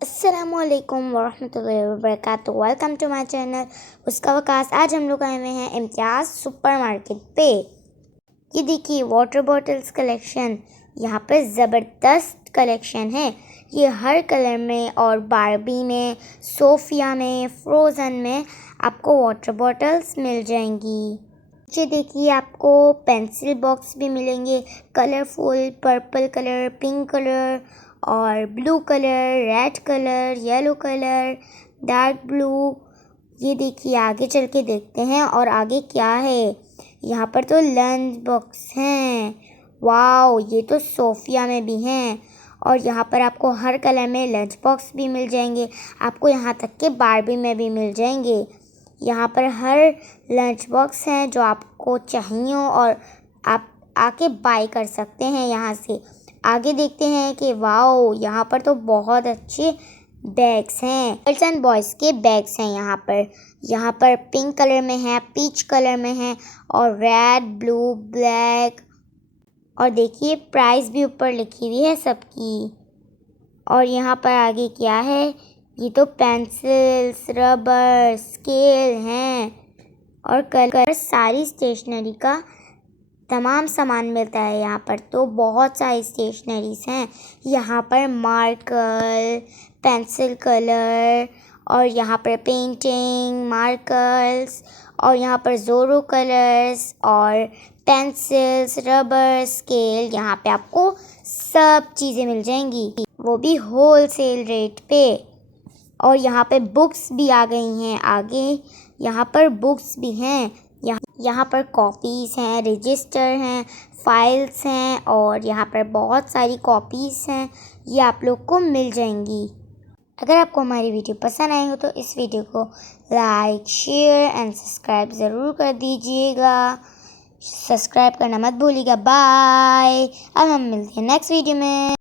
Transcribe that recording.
अस्सलामुअलैकुम वरहमतुल्लाहि वबरकातुहू। Welcome to my channel उसका वकास। आज हम लोग आए हुए हैं इम्तियाज़ सुपरमार्केट पे। ये देखिए वाटर बॉटल्स कलेक्शन, यहाँ पर ज़बरदस्त कलेक्शन है। ये हर कलर में और बारबी में, सोफिया में, फ्रोज़न में आपको वाटर बॉटल्स मिल जाएंगी। ये देखिए आपको पेंसिल बॉक्स भी मिलेंगे, colourful purple colour, pink colour और blue colour, red colour, yellow colour, dark blue. ये देखिए आगे चल के देखते हैं और आगे क्या है। यहाँ पर तो लंच बॉक्स हैं। वाओ, ये तो सोफिया में भी हैं और यहाँ पर आपको हर कलर में लंच बॉक्स भी मिल जाएंगे। आपको यहाँ तक के बारबी में भी मिल जाएंगे। यहाँ पर हर लंच बॉक्स हैं जो आपको चाहिए और आप आके बाय कर सकते हैं यहाँ से। आगे देखते हैं कि वाओ, यहाँ पर तो बहुत अच्छे बैग्स हैं। गर्ल्स एंड बॉयज़ के बैग्स हैं यहाँ पर पिंक कलर में है, पीच कलर में है और रेड, ब्लू, ब्लैक। और देखिए प्राइस भी ऊपर लिखी हुई है सबकी। और यहाँ पर आगे क्या है, ये तो पेंसिल्स, रबर, स्केल हैं और कलर। सारी स्टेशनरी का तमाम सामान मिलता है यहाँ पर। तो बहुत सारी स्टेशनरीज हैं यहाँ पर, मार्कर, पेंसिल कलर और यहाँ पर पेंटिंग, मार्कर्स और यहाँ पर ज़ोरो कलर्स और पेंसिल्स, रबर, स्केल। यहाँ पे आपको सब चीज़ें मिल जाएंगी, वो भी होल सेल रेट पे। और यहाँ पे बुक्स भी आ गई हैं आगे। यहाँ पर बुक्स भी हैं। यहाँ पर कॉपीज़ हैं, रजिस्टर हैं, फाइल्स हैं और यहाँ पर बहुत सारी कॉपीज़ हैं। ये आप लोग को मिल जाएंगी। अगर आपको हमारी वीडियो पसंद आई हो तो इस वीडियो को लाइक, शेयर एंड सब्सक्राइब ज़रूर कर दीजिएगा। सब्सक्राइब करना मत भूलिएगा। बाय। अब हम मिलते हैं नेक्स्ट वीडियो में।